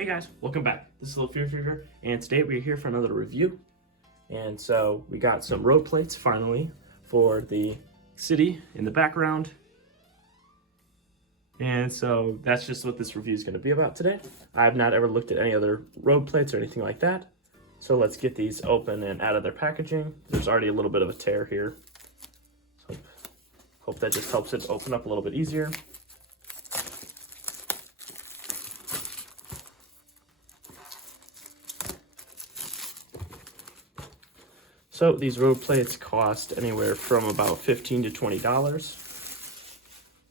Hey guys, welcome back. This is Thelefevrefever, and today we're here for another review. And so we got some road plates finally for the city in the background. And so that's just what this review is going to be about today. I've not ever looked at any other road plates or anything like that. So let's get these open and out of their packaging. There's already a little bit of a tear here. So hope that just helps it open up a little bit easier. So these road plates cost anywhere from about $15 to $20.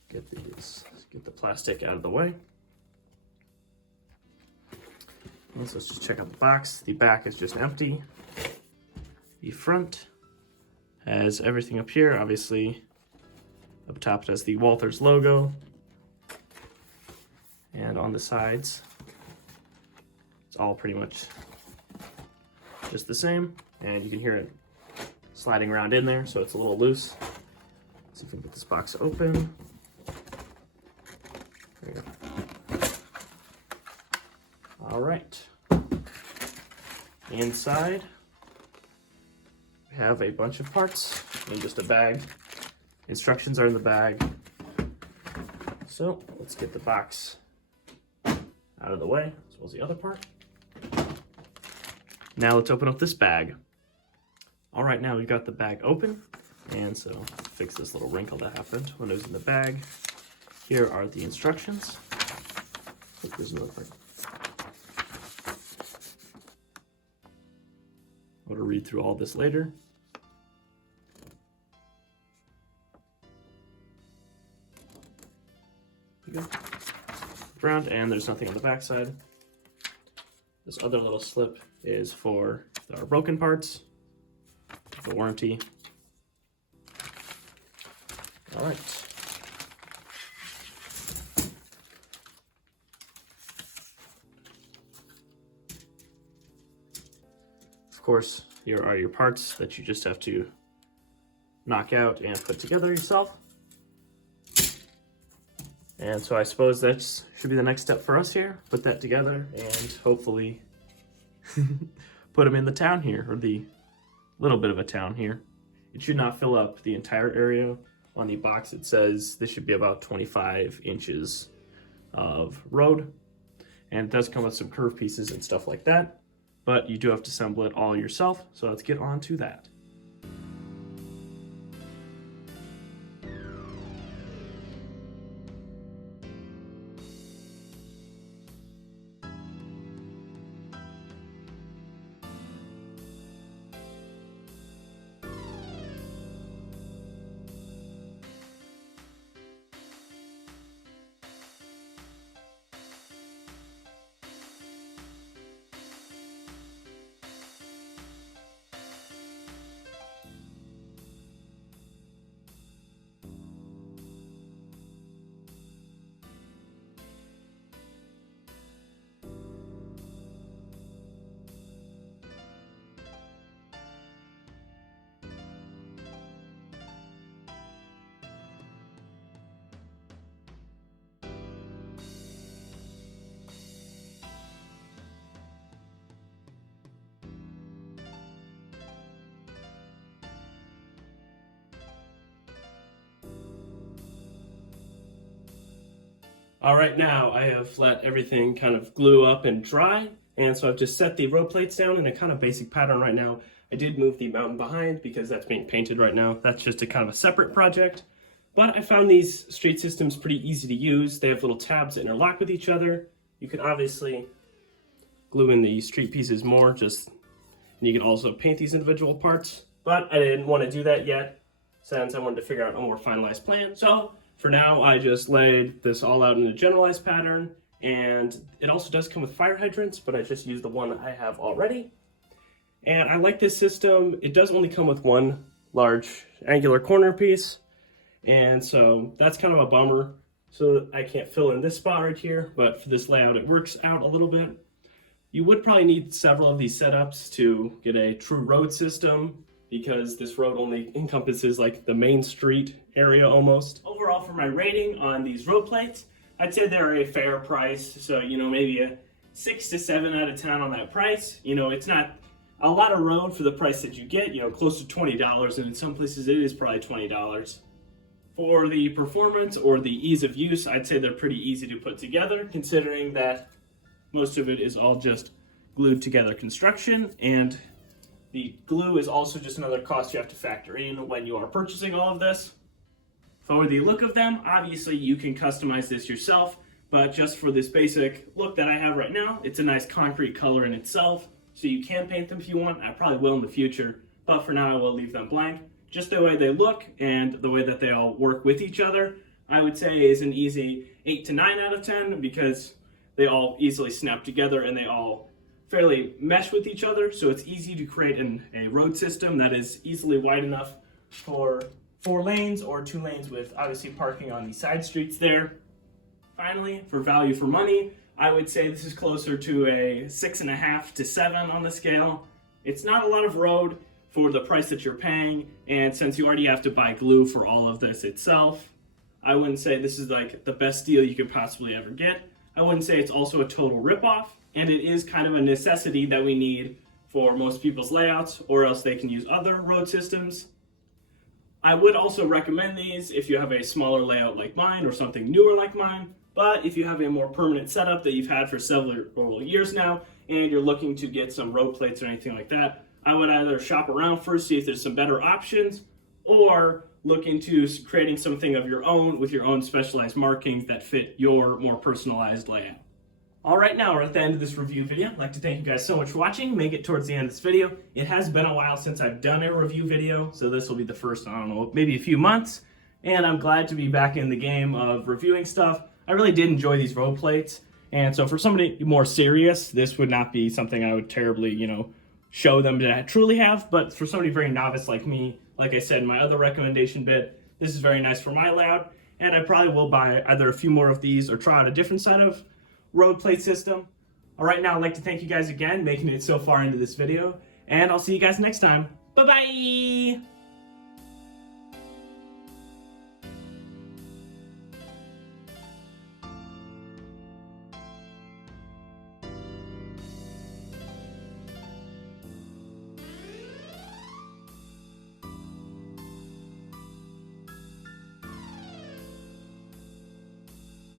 Get the plastic out of the way. And so let's just check out the box. The back is just empty. The front has everything up here. Obviously, up top it has the Walthers logo. And on the sides, it's all pretty much just the same. And you can hear it sliding around in there, so it's a little loose. Let's see if we can get this box open. There you go. All right. Inside, we have a bunch of parts in just a bag. Instructions are in the bag. So let's get the box out of the way, as well as the other part. Now let's open up this bag. All right, now we've got the bag open, and so fix this little wrinkle that happened when it was in the bag. Here are the instructions. Oh, there's another part. I'm going to read through all this later. There you go. Around, and there's nothing on the back side. This other little slip is for our broken parts, the warranty. All right. Of course, here are your parts that you just have to knock out and put together yourself. And so I suppose that should be the next step for us here. Put that together and hopefully put them in the town here, or the little bit of a town here. It should not fill up the entire area. On the box it says this should be about 25 inches of road. And it does come with some curved pieces and stuff like that. But you do have to assemble it all yourself. So let's get on to that. All right, now I have let everything kind of glue up and dry, and so I've just set the road plates down in a kind of basic pattern right now. I did move the mountain behind because that's being painted right now. That's just a kind of a separate project, but I found these street systems pretty easy to use. They have little tabs that interlock with each other. You can obviously glue in the street pieces more, and you can also paint these individual parts, but I didn't want to do that yet since I wanted to figure out a more finalized plan. So for now, I just laid this all out in a generalized pattern, and it also does come with fire hydrants, but I just used the one I have already. And I like this system. It does only come with one large angular corner piece, and so that's kind of a bummer. So I can't fill in this spot right here, but for this layout, it works out a little bit. You would probably need several of these setups to get a true road system, because this road only encompasses like the main street area almost. Overall, for my rating on these road plates, I'd say they're a fair price. So, you know, maybe 6 to 7 out of 10 on that price. You know, it's not a lot of road for the price that you get, you know, close to $20, and in some places it is probably $20. For the performance or the ease of use, I'd say they're pretty easy to put together, considering that most of it is all just glued together construction, and the glue is also just another cost you have to factor in when you are purchasing all of this. For the look of them, obviously you can customize this yourself, but just for this basic look that I have right now, it's a nice concrete color in itself, so you can paint them if you want. I probably will in the future, but for now I will leave them blank. Just the way they look and the way that they all work with each other, I would say is an easy 8 to 9 out of 10, because they all easily snap together and they all fairly mesh with each other, so it's easy to create a road system that is easily wide enough for 4 lanes or 2 lanes, with obviously parking on the side streets there. Finally, for value for money, I would say this is closer to a 6.5 to 7 on the scale. It's not a lot of road for the price that you're paying, and since you already have to buy glue for all of this itself, I wouldn't say this is like the best deal you could possibly ever get. I wouldn't say it's also a total ripoff, and it is kind of a necessity that we need for most people's layouts, or else they can use other road systems. I would also recommend these if you have a smaller layout like mine or something newer like mine, but if you have a more permanent setup that you've had for several years now and you're looking to get some road plates or anything like that, I would either shop around first, see if there's some better options, or look into creating something of your own with your own specialized markings that fit your more personalized layout. All right, now we're at the end of this review video. I'd like to thank you guys so much for watching. Make it towards the end of this video. It has been a while since I've done a review video, so this will be the first, I don't know, maybe a few months, and I'm glad to be back in the game of reviewing stuff. I really did enjoy these road plates, and so for somebody more serious, this would not be something I would terribly, show them to truly have, but for somebody very novice like me, like I said in my other recommendation bit, this is very nice for my layout, and I probably will buy either a few more of these or try out a different side of road plate system. All right, now I'd like to thank you guys again making it so far into this video, and I'll see you guys next time. Bye-bye!